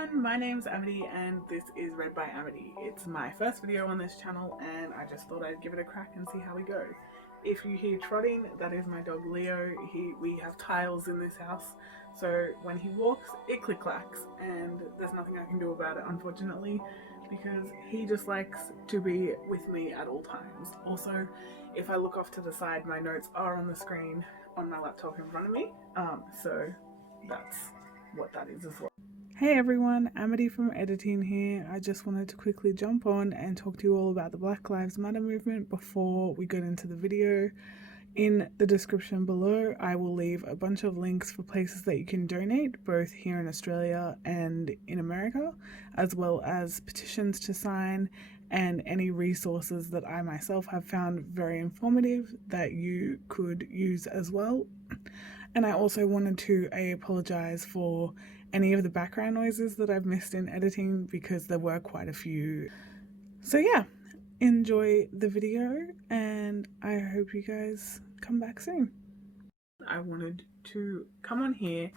everyone, my name's Amity and this is Read by Amity. It's my first video on this channel and I just thought I'd give it a crack and see how we go. If you hear trotting, that is my dog Leo. We have tiles in this house, so when he walks it click-clacks and there's nothing I can do about it, unfortunately, because he just likes to be with me at all times. Also, if I look off to the side, my notes are on the screen on my laptop in front of me, so that's what that is as well. Hey everyone, Amity from editing here. I just wanted to quickly jump on and talk to you all about the Black Lives Matter movement before we get into the video. In the description below, I will leave a bunch of links for places that you can donate, both here in Australia and in America, as well as petitions to sign and any resources that I myself have found very informative that you could use as well. And I also wanted to apologize for any of the background noises that I've missed in editing because there were quite a few. So yeah, enjoy the video and I hope you guys come back soon. I wanted to come on here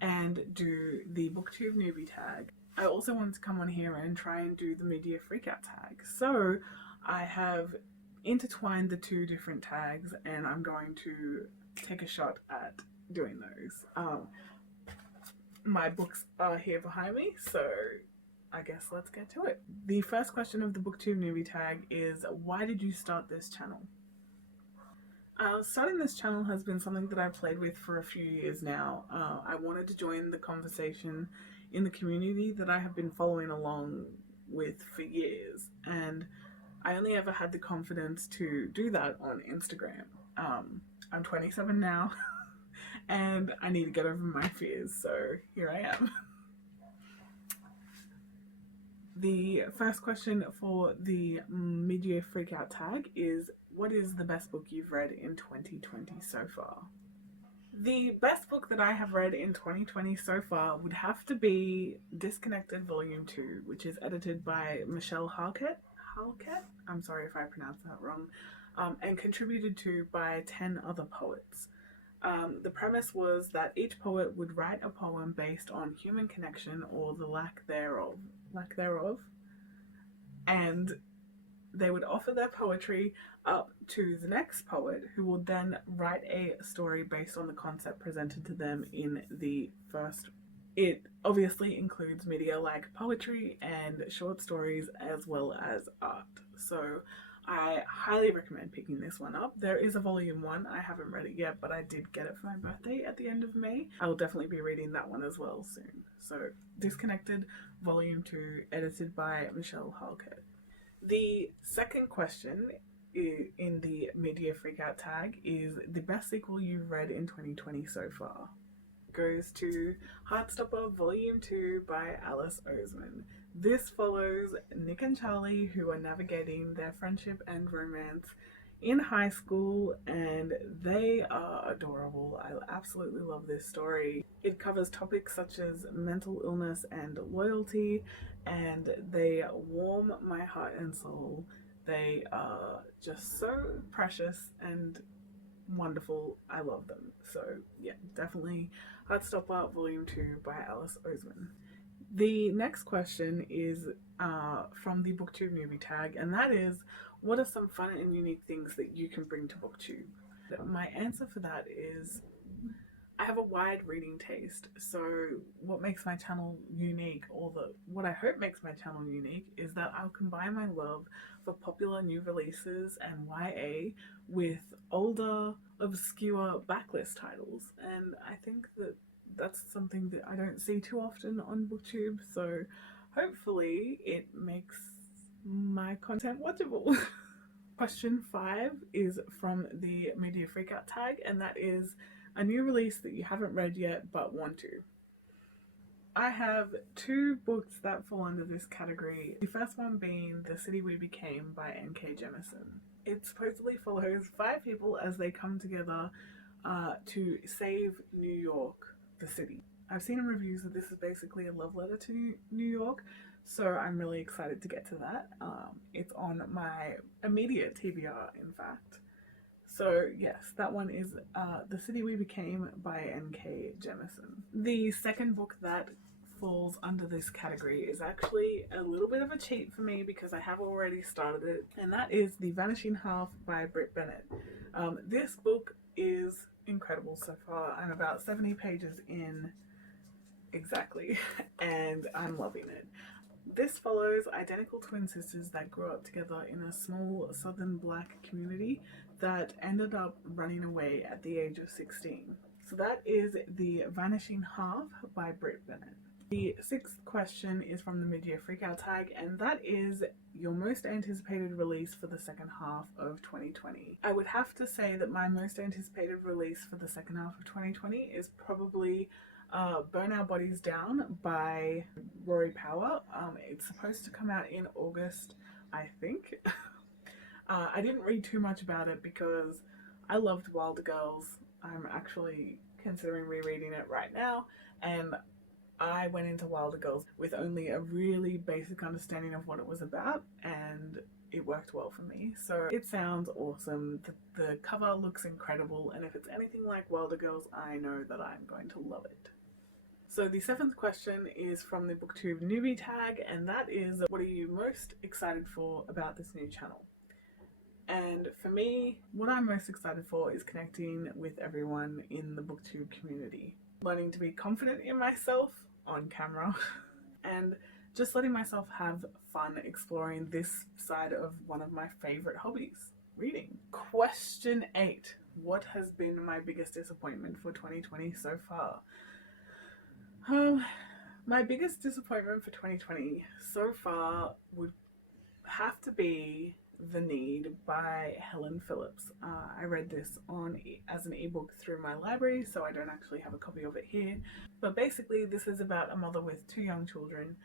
and do the Booktube newbie tag. I also wanted to come on here and try and do the media freakout tag. So I have intertwined the two different tags and I'm going to take a shot at doing those. My books are here behind me, so I guess let's get to it. The first question of the Booktube newbie tag is, why did you start this channel? Starting this channel has been something that I've played with for a few years now. I wanted to join the conversation in the community that I have been following along with for years, and I only ever had the confidence to do that on Instagram. I'm 27 now and I need to get over my fears, so here I am. The first question for the media freakout tag is, what is the best book you've read in 2020 so far? The best book that I have read in 2020 so far would have to be Disconnected Volume 2, which is edited by Michelle Halkett? I'm sorry if I pronounced that wrong. And contributed to by 10 other poets. The premise was that each poet would write a poem based on human connection or the lack thereof, and they would offer their poetry up to the next poet, who would then write a story based on the concept presented to them in the first. It obviously includes media like poetry and short stories as well as art. So I highly recommend picking this one up. There is a volume 1. I haven't read it yet, but I did get it for my birthday at the end of May. I will definitely be reading that one as well soon. So Disconnected Volume 2, edited by Michelle Halkett. The second question in the media freakout tag is, the best sequel you've read in 2020 so far. Goes to Heartstopper Volume 2 by Alice Oseman. This follows Nick and Charlie, who are navigating their friendship and romance in high school, and they are adorable. I absolutely love this story. It covers topics such as mental illness and loyalty, and they warm my heart and soul. They are just so precious and wonderful. I love them. So yeah, definitely Heartstopper Volume 2 by Alice Oseman. The next question is from the Booktube newbie tag, and that is, what are some fun and unique things that you can bring to Booktube? My answer for that is, I have a wide reading taste, so what makes my channel unique, or what I hope makes my channel unique, is that I'll combine my love for popular new releases and YA with older, obscure backlist titles, and I think that that's something that I don't see too often on Booktube, so hopefully it makes my content watchable. Question 5 is from the media freakout tag, and that is a new release that you haven't read yet but want to. I have 2 books that fall under this category. The first one being The City We Became by N.K. Jemisin. It supposedly follows 5 people as they come together to save New York, the city. I've seen in reviews that this is basically a love letter to New York, so I'm really excited to get to that. It's on my immediate TBR, in fact. So yes, that one is The City We Became by N.K. Jemisin. The second book that falls under this category is actually a little bit of a cheat for me because I have already started it, and that is The Vanishing Half by Brit Bennett. This book is incredible so far. I'm about 70 pages in exactly, and I'm loving it. This follows identical twin sisters that grew up together in a small southern black community that ended up running away at the age of 16. So that is The Vanishing Half by Brit Bennett. The sixth question is from the mid-year freakout tag, and that is your most anticipated release for the second half of 2020. I would have to say that my most anticipated release for the second half of 2020 is probably Burn Our Bodies Down by Rory Power. It's supposed to come out in August, I think. I didn't read too much about it because I loved Wilder Girls. I'm actually considering rereading it right now, and I went into Wilder Girls with only a really basic understanding of what it was about, and it worked well for me. So it sounds awesome. The cover looks incredible, and if it's anything like Wilder Girls, I know that I'm going to love it. So the seventh question is from the Booktube newbie tag, and that is, what are you most excited for about this new channel? And for me, what I'm most excited for is connecting with everyone in the Booktube community, learning to be confident in myself on camera, and just letting myself have fun exploring this side of one of my favorite hobbies, reading. Question 8. What has been my biggest disappointment for 2020 so far? My biggest disappointment for 2020 so far would have to be The Need by Helen Phillips. I read this as an ebook through my library, so I don't actually have a copy of it here. But basically, this is about a mother with 2 young children.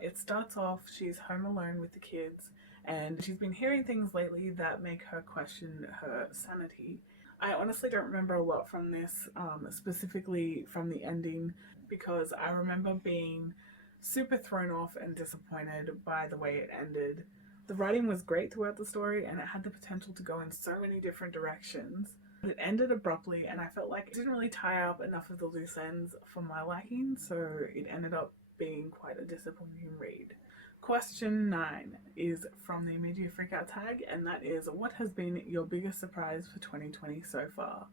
It starts off, she's home alone with the kids, and she's been hearing things lately that make her question her sanity. I honestly don't remember a lot from this, specifically from the ending, because I remember being super thrown off and disappointed by the way it ended. The writing was great throughout the story, and it had the potential to go in so many different directions. But it ended abruptly, and I felt like it didn't really tie up enough of the loose ends for my liking, so it ended up being quite a disappointing read. Question 9 is from the immediate freakout tag, and that is, what has been your biggest surprise for 2020 so far?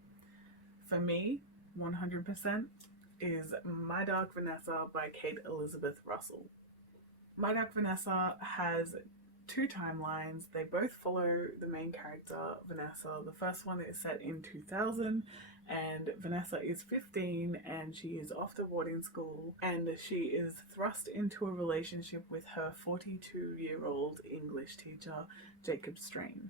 For me, 100% is My Dark Vanessa by Kate Elizabeth Russell. My Dark Vanessa has 2 timelines. They both follow the main character, Vanessa. The first one is set in 2000, and Vanessa is 15 and she is off to boarding school, and she is thrust into a relationship with her 42-year-old English teacher, Jacob Strain.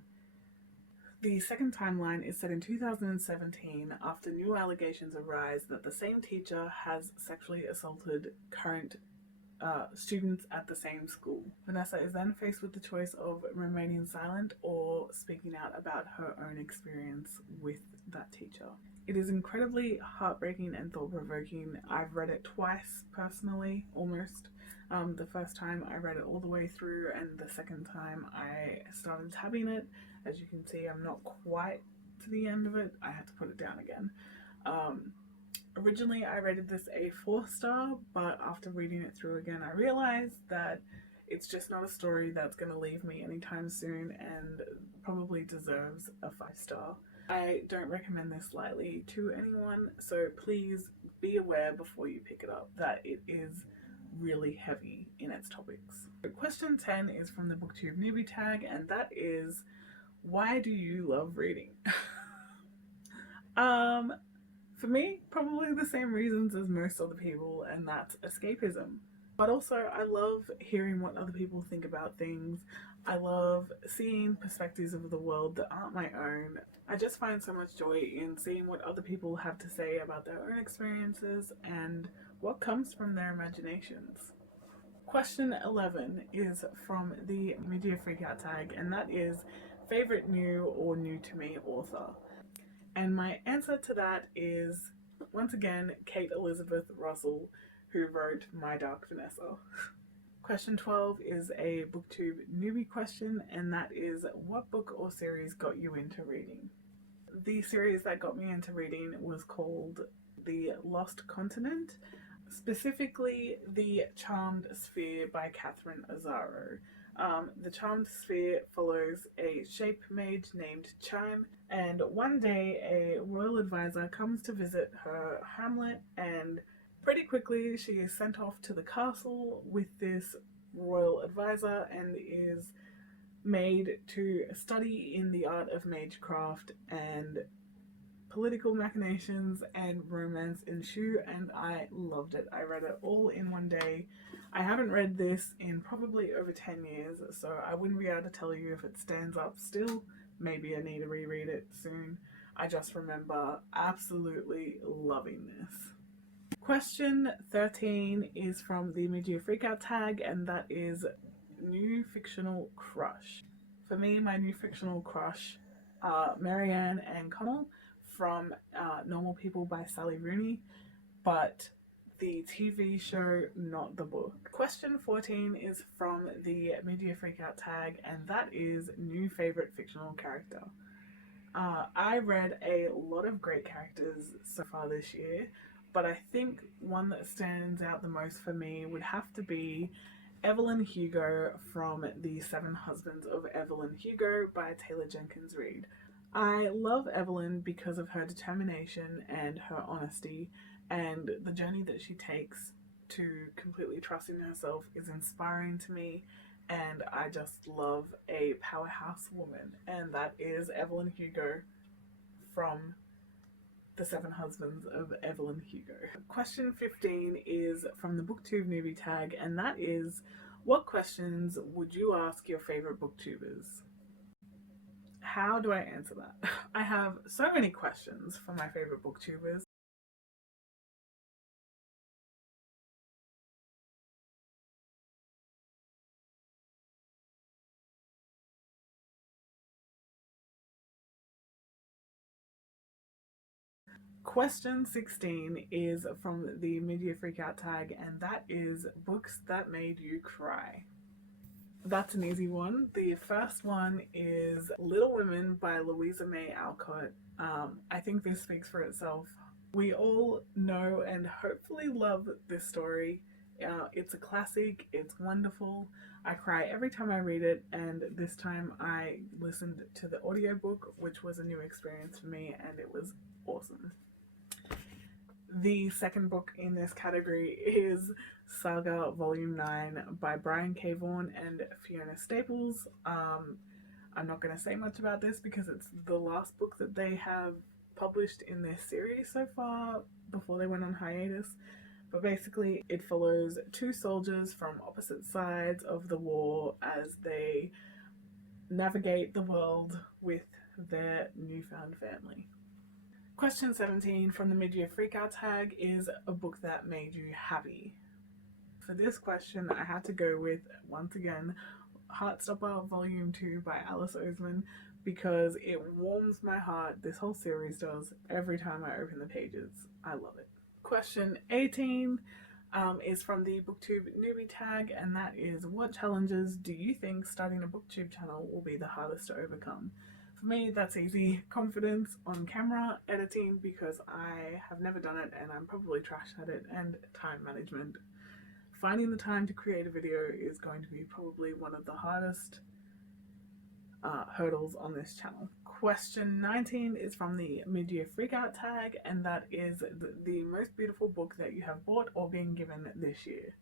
The second timeline is set in 2017 after new allegations arise that the same teacher has sexually assaulted current students at the same school. Vanessa is then faced with the choice of remaining silent or speaking out about her own experience with that teacher. It is incredibly heartbreaking and thought-provoking. I've read it twice personally, almost. The first time I read it all the way through, and the second time I started tabbing it. As you can see, I'm not quite to the end of it. I had to put it down again. Originally, I rated this a 4-star, but after reading it through again, I realized that it's just not a story that's going to leave me anytime soon and probably deserves a 5-star. I don't recommend this lightly to anyone, so please be aware before you pick it up that it is really heavy in its topics. Question 10 is from the Booktube newbie tag, and that is, why do you love reading? For me, probably the same reasons as most other people, and that's escapism. But also, I love hearing what other people think about things. I love seeing perspectives of the world that aren't my own. I just find so much joy in seeing what other people have to say about their own experiences and what comes from their imaginations. Question 11 is from the Media Freakout tag, and that is, favorite new or new to me author? And my answer to that is, once again, Kate Elizabeth Russell, who wrote My Dark Vanessa. Question 12 is a Booktube newbie question, and that is, what book or series got you into reading? The series that got me into reading was called The Lost Continent. specifically The Charmed Sphere by Catherine Azzaro. The Charmed Sphere follows a shape mage named Chime, and one day a royal advisor comes to visit her hamlet, and pretty quickly she is sent off to the castle with this royal advisor and is made to study in the art of magecraft, and political machinations and romance ensue, and I loved it. I read it all in one day. I haven't read this in probably over 10 years, so I wouldn't be able to tell you if it stands up still. Maybe I need to reread it soon. I just remember absolutely loving this. Question 13 is from the Media Freakout tag, and that is new fictional crush. For me, my new fictional crush are Marianne and Connell from Normal People by Sally Rooney, but the TV show, not the book. Question 14 is from the Media Freakout tag, and that is new favorite fictional character. I read a lot of great characters so far this year, but I think one that stands out the most for me would have to be Evelyn Hugo from The Seven Husbands of Evelyn Hugo by Taylor Jenkins Reid. I love Evelyn because of her determination and her honesty, and the journey that she takes to completely trust in herself is inspiring to me, and I just love a powerhouse woman, and that is Evelyn Hugo from The Seven Husbands of Evelyn Hugo. Question 15 is from the Booktube newbie tag, and that is, what questions would you ask your favorite booktubers? How do I answer that? I have so many questions for my favorite booktubers. Question 16 is from the Media Freakout tag, and that is books that made you cry. That's an easy one. The first one is Little Women by Louisa May Alcott. I think this speaks for itself. We all know and hopefully love this story. It's a classic, it's wonderful. I cry every time I read it, and this time I listened to the audiobook, which was a new experience for me, and it was awesome. The second book in this category is Saga Volume 9 by Brian K. Vaughan and Fiona Staples. I'm not going to say much about this because it's the last book that they have published in their series so far before they went on hiatus. But basically it follows two soldiers from opposite sides of the war as they navigate the world with their newfound family. Question 17 from the Media Freakout tag is a book that made you happy. For this question, I had to go with, once again, Heartstopper Volume 2 by Alice Oseman, because it warms my heart, this whole series does, every time I open the pages. I love it. Question 18 is from the Booktube newbie tag, and that is, what challenges do you think starting a Booktube channel will be the hardest to overcome? For me, that's easy. Confidence on camera, editing, because I have never done it and I'm probably trash at it, and time management. Finding the time to create a video is going to be probably one of the hardest hurdles on this channel. Question 19 is from the Media Freakout tag, and that is the most beautiful book that you have bought or been given this year.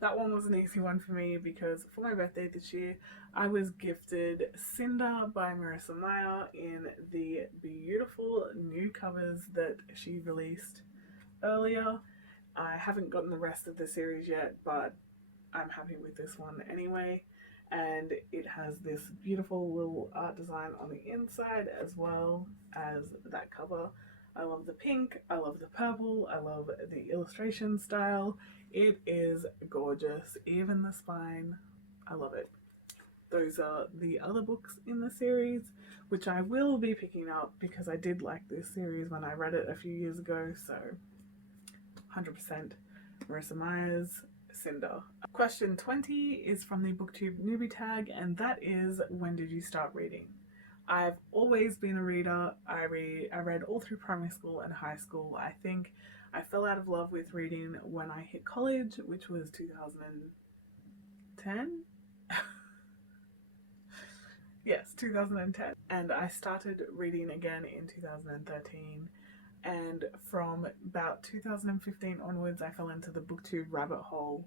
That one was an easy one for me because for my birthday this year, I was gifted Cinder by Marissa Meyer in the beautiful new covers that she released earlier. I haven't gotten the rest of the series yet, but I'm happy with this one anyway. And it has this beautiful little art design on the inside as well as that cover. I love the pink, I love the purple, I love the illustration style. It is gorgeous, even the spine, I love it. Those are the other books in the series, which I will be picking up because I did like this series when I read it a few years ago, so 100% Marissa Meyer's Cinder. Question 20 is from the Booktube newbie tag, and that is, when did you start reading? I've always been a reader. I read all through primary school and high school. I think I fell out of love with reading when I hit college, which was 2010. Yes, 2010. And I started reading again in 2013. And from about 2015 onwards, I fell into the Booktube rabbit hole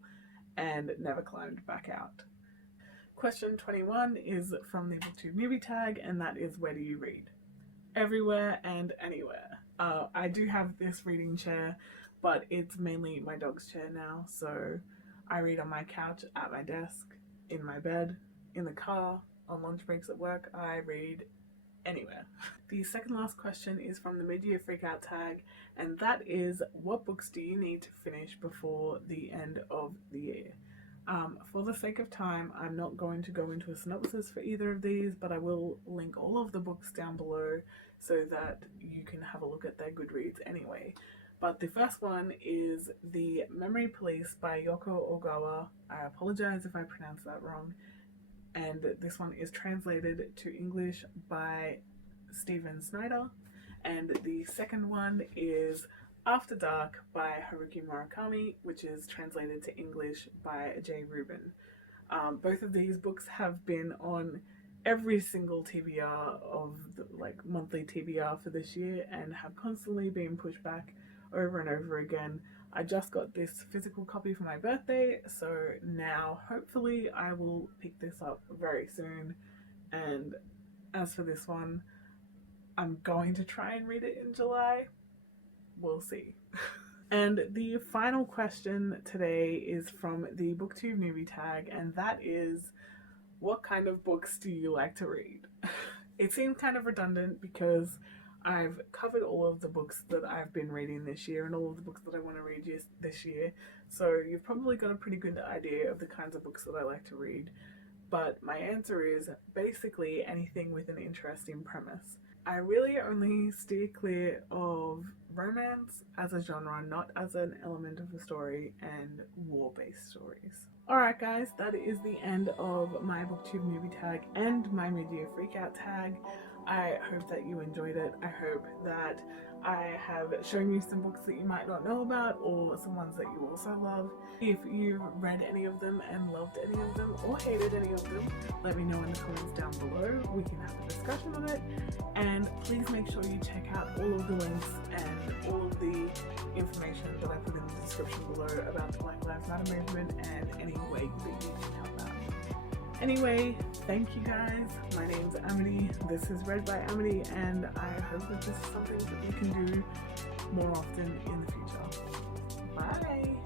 and never climbed back out. Question 21 is from the Booktube newbie tag, and that is, where do you read? Everywhere and anywhere. I do have this reading chair, but it's mainly my dog's chair now, so I read on my couch, at my desk, in my bed, in the car, on lunch breaks at work. I read anywhere. The second last question is from the mid-year freakout tag, and that is, what books do you need to finish before the end of the year? For the sake of time, I'm not going to go into a synopsis for either of these, but I will link all of the books down below so that you can have a look at their Goodreads anyway. But the first one is The Memory Police by Yoko Ogawa. I apologize if I pronounced that wrong. And this one is translated to English by Stephen Snyder. And the second one is After Dark by Haruki Murakami, which is translated to English by Jay Rubin. Both of these books have been on every single TBR of the monthly TBR for this year and have constantly been pushed back over and over again. I just got this physical copy for my birthday, so now hopefully I will pick this up very soon. And as for this one, I'm going to try and read it in July. We'll see. And the final question today is from the Booktube newbie tag, and that is, what kind of books do you like to read? It seemed kind of redundant because I've covered all of the books that I've been reading this year and all of the books that I want to read this year, so you've probably got a pretty good idea of the kinds of books that I like to read. But my answer is basically anything with an interesting premise. I really only steer clear of romance as a genre, not as an element of the story, and war-based stories. Alright guys, that is the end of my Booktube newbie tag and my mid-year freakout tag. I hope that you enjoyed it. I hope that I have shown you some books that you might not know about, or some ones that you also love. If you read any of them and loved any of them or hated any of them, let me know in the comments down below. We can have a discussion on it. And please make sure you check out all of the links and all of the information that I put in the description below about the Black Lives Matter movement and any way that you can help out. Anyway, thank you guys. My name's Amity. This is Read by Amity, and I hope that this is something that we can do more often in the future. Bye!